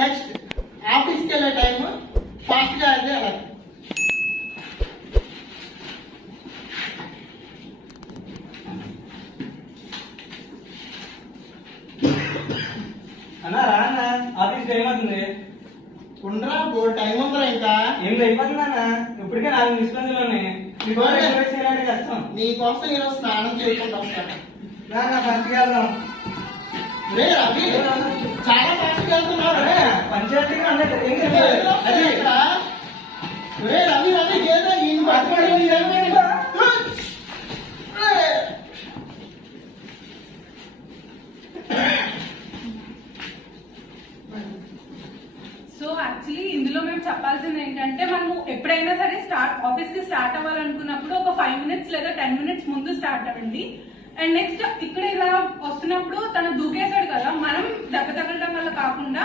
Next ఆఫీస్కి వెళ్ళే time fast గా అయితే వెళ్ళాలి. అన్నా రా అన్న, ఆఫీస్ టైం అవుతుంది. ఉండరా టైం ఉందిరా ఇంకా. ఏం అయిపోతుంది అన్న, ఇప్పటికే 4 మిస్పన్సులు ఉన్నాయి. కష్టం. నీకోసం ఈరోజు స్నానం చేయకుండా వస్తాను. ఫస్ట్కి వెళ్దాం. రే రవి, చాలా ఫాస్ట్ గా వెళ్తున్నావు. పంచాయతీగా రే రవి రవి ఏదో ఈయన పట్టుకోండి. సో యాక్చువల్లీ ఇందులో మేము చెప్పాల్సింది ఏంటంటే మనము ఎప్పుడైనా సరే ఆఫీస్ కి స్టార్ట్ అవ్వాలనుకున్నప్పుడు ఒక 5 minutes లేదా 10 minutes ముందు స్టార్ట్ అవ్వండి. అండ్ నెక్స్ట్ ఇక్కడ ఇలా వస్తున్నప్పుడు తను దూకేశాడు కదా, మనం దెబ్బ తగలడం వల్ల కాకుండా